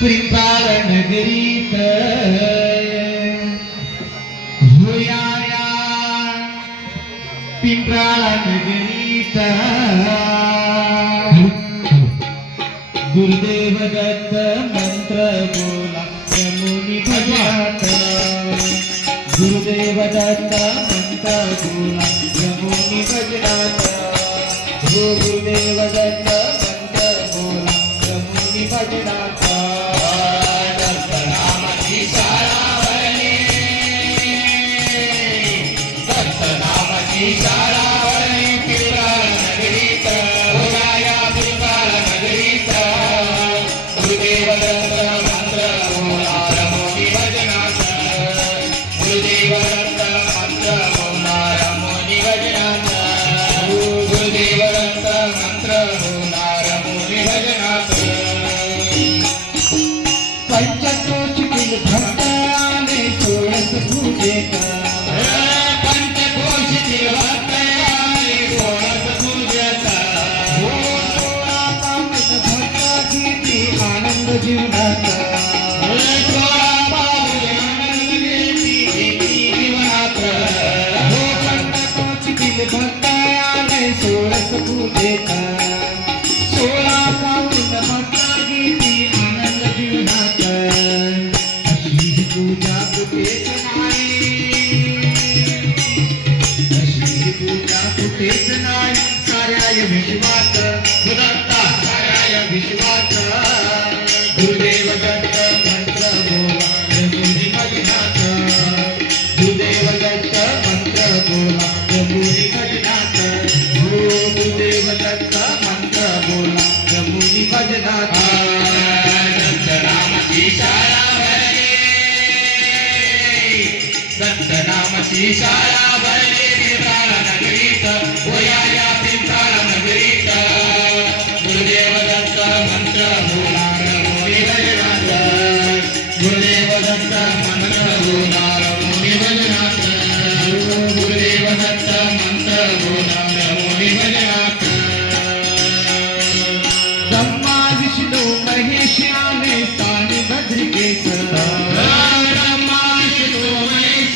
कृपालनगरीत भूयाया पिंपळानगरीत गुरुदेव दत्त मंत्र बोला मुनी भगवात गुरुदेव दत्त मंत्र बोला मुनी भजनात. गुरुदेव दत्त मंत्र बोला मुनी भजनात. Shiva. भक्ताया मैं सोरस पूजे का Ati sara bale di sara nagrita, oya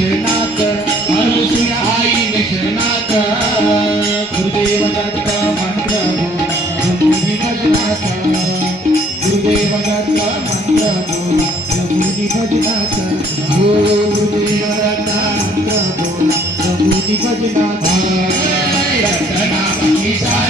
शरणात Anusuya आईने शरणात गुरुदेव दत्ता मंत्र प्रभुजी भजनाचा गुरुदेव दत्ता मंत्र प्रभुजी भजनाचा हो गुरुदेव दत्ता मंत्र प्रभुजी भजनाचा रत्ना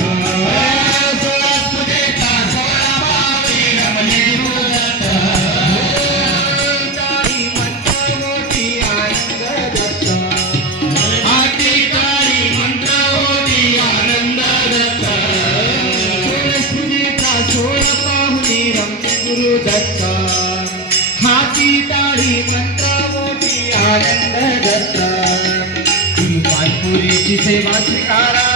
गुरु दत्त हाती ताळी मंत्र मोठी आनंद दत्त गुरु पानपुरीची सेवा स्वीकारा।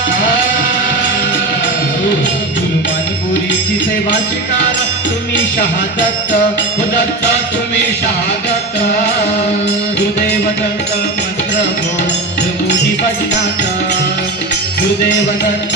गुरु पानपुरीची सेवा स्वीकारा। तुम्ही शहादत्त। दत्त तुम्ही शहादत्त। गुरुदेव दत्त मंत्र मोठी गुरुदेव दत्त